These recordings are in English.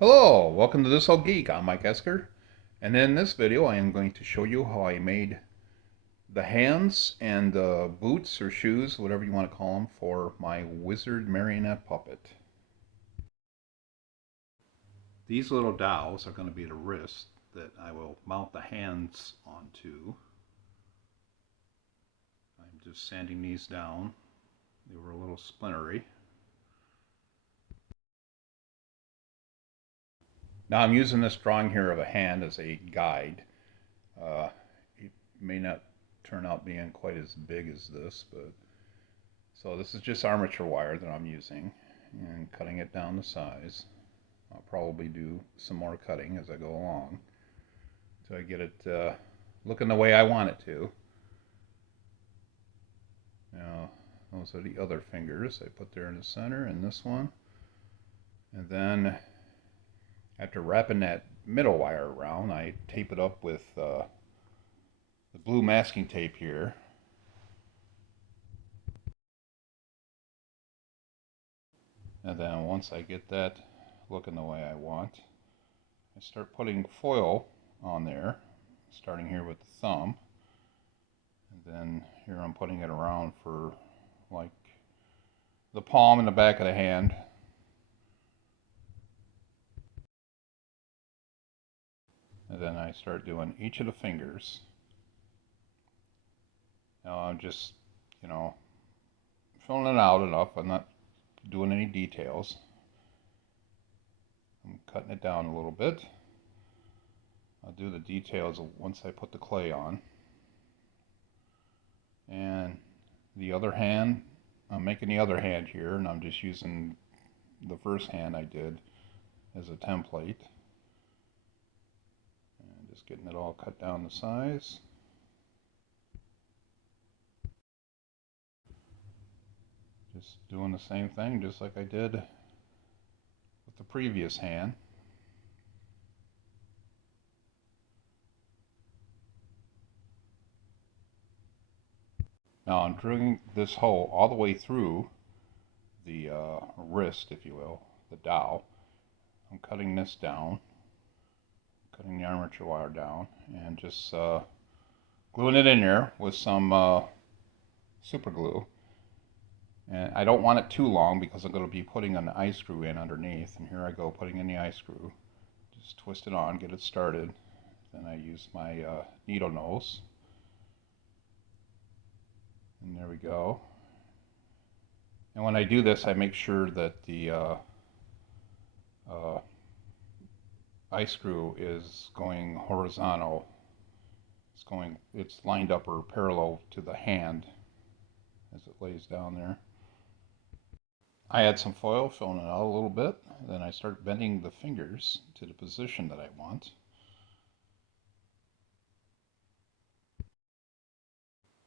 Hello, welcome to This Old Geek. I'm Mike Esker, and in this video I am going to show you how I made the hands and boots or shoes, whatever you want to call them, for my wizard marionette puppet. These little dowels are going to be the wrist that I will mount the hands onto. I'm just sanding these down. They were a little splintery. Now I'm using this drawing here of a hand as a guide. It may not turn out being quite as big as this, but so this is just armature wire that I'm using and cutting it down to size. I'll probably do some more cutting as I go along until I get it looking the way I want it to. Now those are the other fingers I put there in the center and this one. And then after wrapping that middle wire around, I tape it up with the blue masking tape here. And then once I get that looking the way I want, I start putting foil on there, starting here with the thumb. And then here I'm putting it around for like the palm and the back of the hand. And then I start doing each of the fingers. Now I'm just, filling it out enough. I'm not doing any details. I'm cutting it down a little bit. I'll do the details once I put the clay on. And the other hand, I'm making the other hand here, and I'm just using the first hand I did as a template. And just getting it all cut down to size. Just doing the same thing just like I did with the previous hand. Now I'm drilling this hole all the way through the wrist, if you will, the dowel. I'm cutting this down, cutting the armature wire down, and just gluing it in there with some super glue. And I don't want it too long because I'm going to be putting an eye screw in underneath. And here I go, putting in the eye screw. Just twist it on, get it started. Then I use my needle nose. And there we go. And when I do this, I make sure that the eye screw is going horizontal. It's lined up or parallel to the hand as it lays down there. I add some foil, filling it out a little bit. Then I start bending the fingers to the position that I want.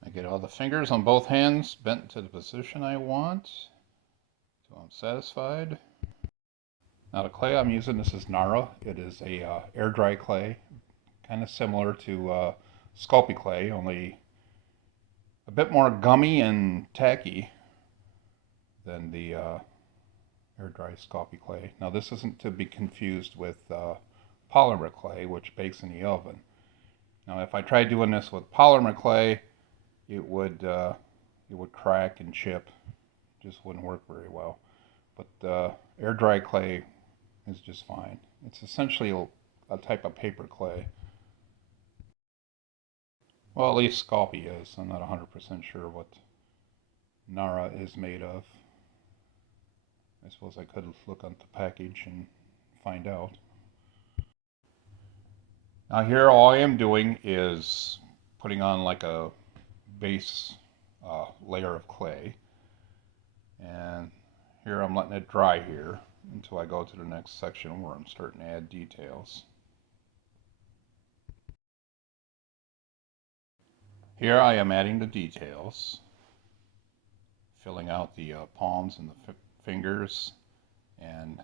I get all the fingers on both hands bent to the position I want, so I'm satisfied. Now the clay I'm using, this is Nara. It is a air dry clay, kind of similar to Sculpey clay, only a bit more gummy and tacky than the air dry Sculpey clay. Now this isn't to be confused with polymer clay, which bakes in the oven. Now if I tried doing this with polymer clay, it would crack and chip. It just wouldn't work very well. But air dry clay is just fine. It's essentially a type of paper clay. Well, at least Sculpey is. I'm not 100% sure what Nara is made of. I suppose I could look on the package and find out. Now here all I am doing is putting on like a base layer of clay. And here I'm letting it dry here until I go to the next section where I'm starting to add details. Here I am adding the details, filling out the palms and the fingers, and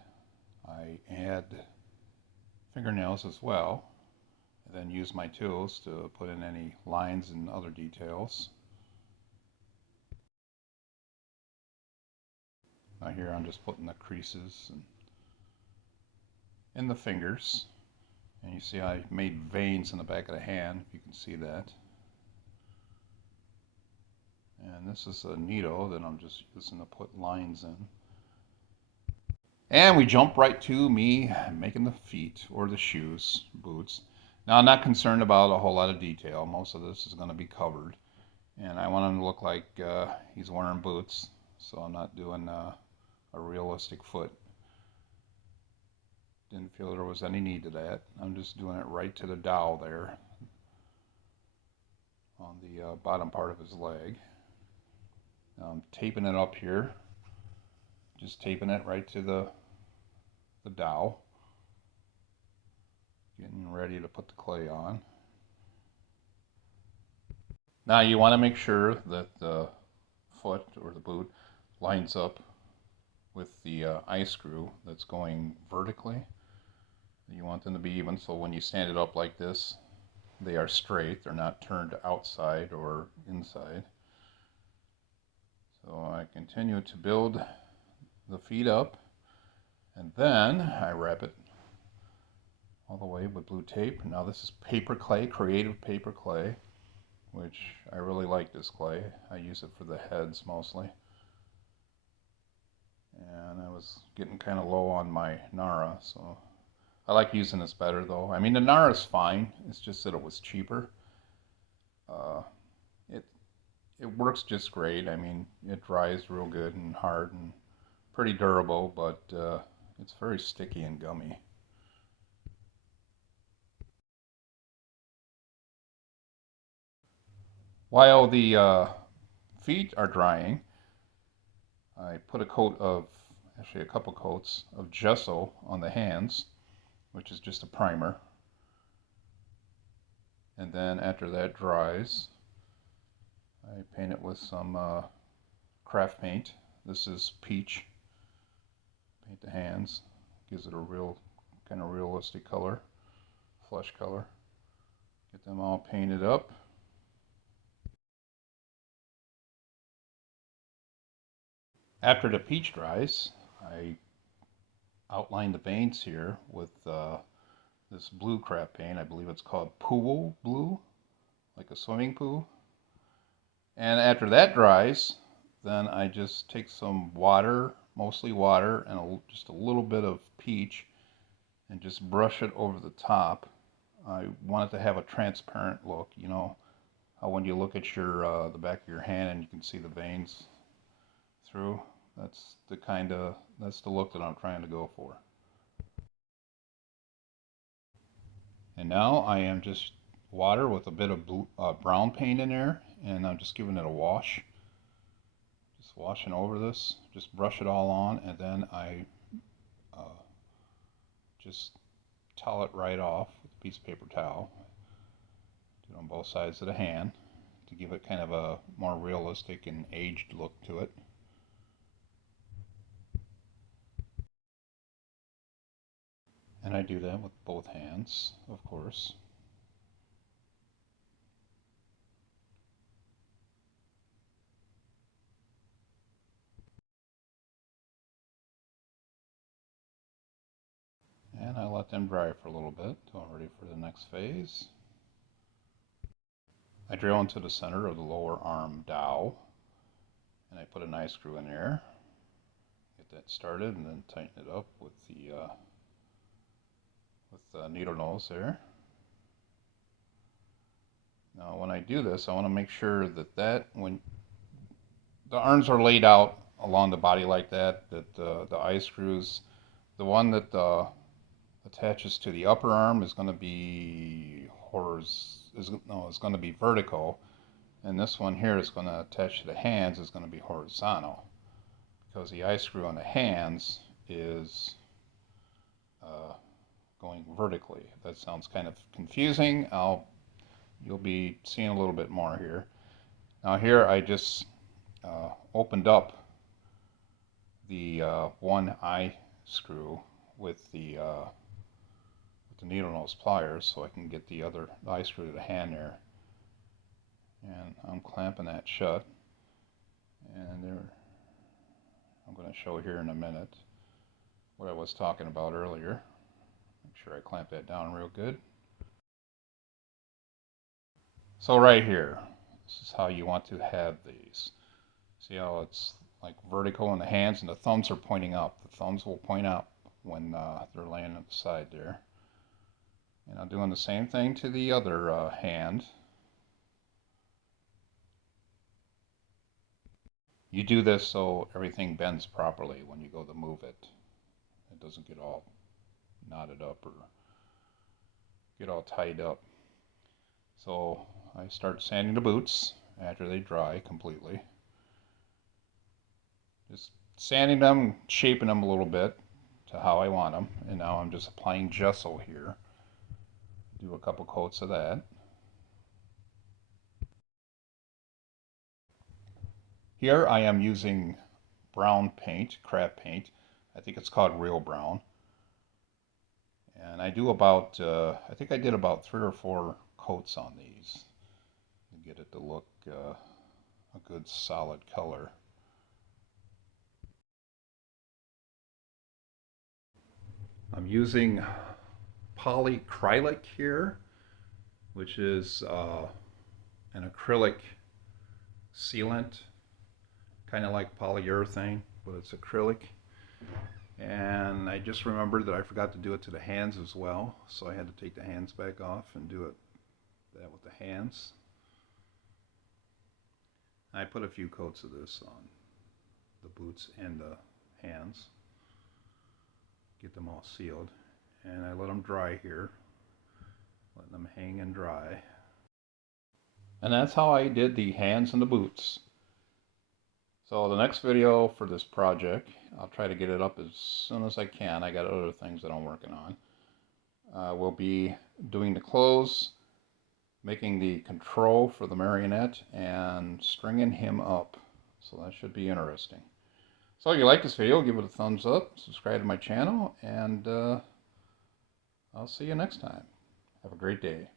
I add fingernails as well, and then use my tools to put in any lines and other details. Now here I'm just putting the creases in the fingers. And you see I made veins in the back of the hand, if you can see that. And this is a needle that I'm just using to put lines in. And we jump right to me making the feet, or the shoes, boots. Now I'm not concerned about a whole lot of detail. Most of this is going to be covered. And I want him to look like he's wearing boots, so I'm not doing a realistic foot. Didn't feel there was any need to that. I'm just doing it right to the dowel there on the bottom part of his leg. Now I'm taping it up here, just taping it right to the dowel. Getting ready to put the clay on. Now you want to make sure that the foot or the boot lines up with the eye screw that's going vertically. You want them to be even, so when you stand it up like this, they are straight. They're not turned outside or inside. So I continue to build the feet up, and then I wrap it all the way with blue tape. Now this is paper clay, creative paper clay, which I really like this clay. I use it for the heads mostly. And I was getting kind of low on my Nara, so I like using this better though. I mean, the Nara is fine, it's just that it was cheaper. It works just great. I mean, it dries real good and hard and pretty durable, but it's very sticky and gummy. While the feet are drying, I put a coat of, actually a couple coats of gesso on the hands, which is just a primer. And then after that dries, I paint it with some craft paint. This is peach. Paint the hands. Gives it a real kind of realistic color, flesh color. Get them all painted up. After the peach dries, I outline the veins here with this blue craft paint. I believe it's called pool blue, like a swimming pool. And after that dries, then I just take some water, mostly water, and just a little bit of peach, and just brush it over the top. I want it to have a transparent look, you know, how when you look at your the back of your hand and you can see the veins through. That's the look that I'm trying to go for. And now I am just water with a bit of blue, brown paint in there, and I'm just giving it a wash. Just washing over this, just brush it all on, and then I just towel it right off with a piece of paper towel. Do it on both sides of the hand to give it kind of a more realistic and aged look to it. And I do that with both hands, of course. And I let them dry for a little bit until I'm ready for the next phase. I drill into the center of the lower arm dowel, and I put an eye screw in there. Get that started, and then tighten it up with the needle nose there. Now when I do this, I want to make sure that when the arms are laid out along the body like that, that the eye screws, the one that attaches to the upper arm is going to be is going to be vertical, and this one here is going to attach to the hands is going to be horizontal, because the eye screw on the hands is going vertically. If that sounds kind of confusing, you'll be seeing a little bit more here. Now here I just opened up the one eye screw with the needle nose pliers so I can get the other eye screw to the hand there. And I'm clamping that shut. And I'm going to show here in a minute what I was talking about earlier. sure I clamp that down real good. So right here, this is how you want to have these. See how it's like vertical in the hands and the thumbs are pointing up. The thumbs will point up when they're laying on the side there. And I'm doing the same thing to the other hand. You do this so everything bends properly when you go to move it. It doesn't get all knotted up or get all tied up. So I start sanding the boots after they dry completely. Just sanding them, shaping them a little bit to how I want them. And now I'm just applying gesso here. Do a couple coats of that. Here I am using brown paint, craft paint. I think it's called real brown. And I do about, I think I did about 3 or 4 coats on these to get it to look a good solid color. I'm using polyacrylic here, which is an acrylic sealant, kind of like polyurethane, but it's acrylic. And I just remembered that I forgot to do it to the hands as well, so I had to take the hands back off and do that with the hands. I put a few coats of this on the boots and the hands, get them all sealed, and I let them dry here, letting them hang and dry. And that's how I did the hands and the boots. So the next video for this project, I'll try to get it up as soon as I can. I got other things that I'm working on. We'll be doing the clothes, making the control for the Marionette, and stringing him up. So that should be interesting. So if you like this video, give it a thumbs up, subscribe to my channel, and I'll see you next time. Have a great day.